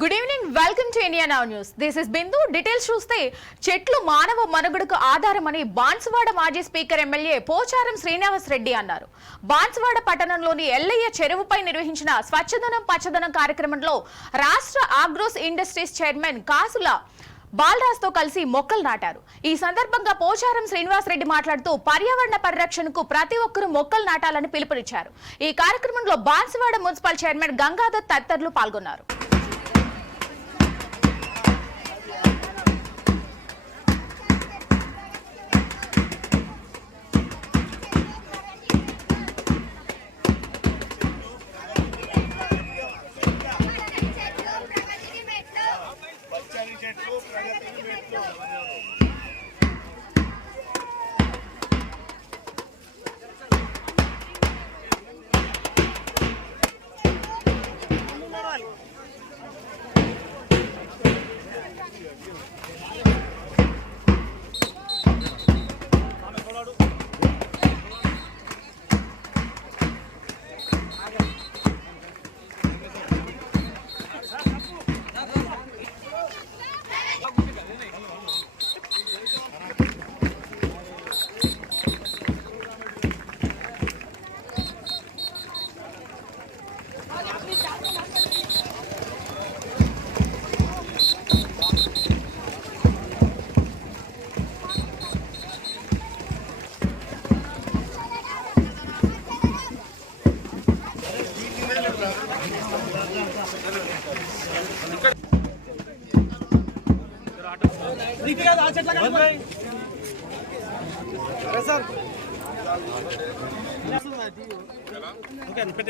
Good evening welcome to India now news this is Bindu details చూస్తే చెట్లు మానవ మనుగడకు ఆధారమని బాన్సువాడ మాజీ స్పీకర్ ఎమ్మెల్యే పోచారం శ్రీనివాస్ రెడ్డి అన్నారు. బాన్సువాడ పట్టణంలోని ఎల్లయ్య చెరువుపై నిర్వహించిన స్వచ్ఛదనం పచ్చదనం కార్యక్రమంలో రాష్ట్ర ఆగ్రోస్ ఇండస్ట్రీస్ చైర్మన్ కాసుల బాలరాజ్తో కలిసి మొక్కలు నాటారు. ఈ సందర్భంగా పోచారం శ్రీనివాస్ రెడ్డి మాట్లాడుతూ పర్యావరణ పరిరక్షణకు ప్రతి ఒక్కరూ మొక్కలు నాటాలని పిలుపునిచ్చారు. ఈ కార్యక్రమంలో బాన్సువాడ మున్సిపల్ చైర్మన్ గంగాధర్ తదితరులు పాల్గొన్నారు.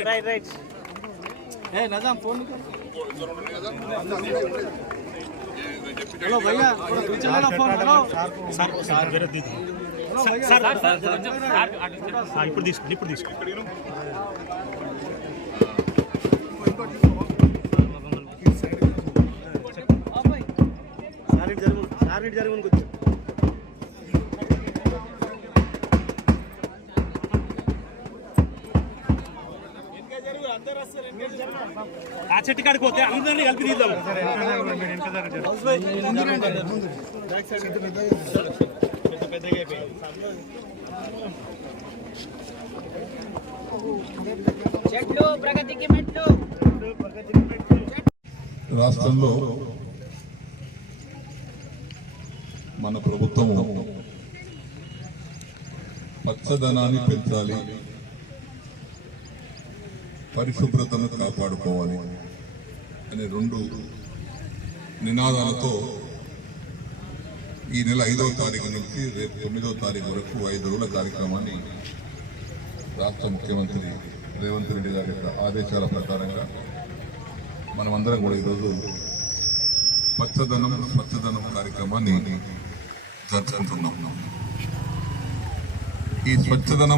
రైట్ రైట్ ఏ నజాం ఫోన్ హలో భయ్యా ఫోన్ హలో సార్ సార్ వేరే దీది ఇప్పుడు తీసుకోండి ఇప్పుడు తీసుకోండి జరుగు సార్ జరుగు కొంచెం ఆ చెట్టు కాడికి పోతే అందరినీ కలిపి తీద్దాం. చెట్లు ప్రగతికి మెట్లు. రాష్ట్రంలో మన ప్రభుత్వం పచ్చదనాన్ని పెంచాలి పరిశుభ్రతను కాపాడుకోవాలి అనే రెండు నినాదాలతో ఈ నెల ఐదవ తారీఖు నుంచి రేపు తొమ్మిదవ తారీఖు వరకు ఐదు రోజుల కార్యక్రమాన్ని రాష్ట్ర ముఖ్యమంత్రి రేవంత్ రెడ్డి గారి యొక్క ఆదేశాల ప్రకారంగా మనమందరం కూడా ఈరోజు పచ్చదనం స్వచ్ఛదనం కార్యక్రమాన్ని జరుపుకుంటున్నాం ఈ స్వచ్ఛదనం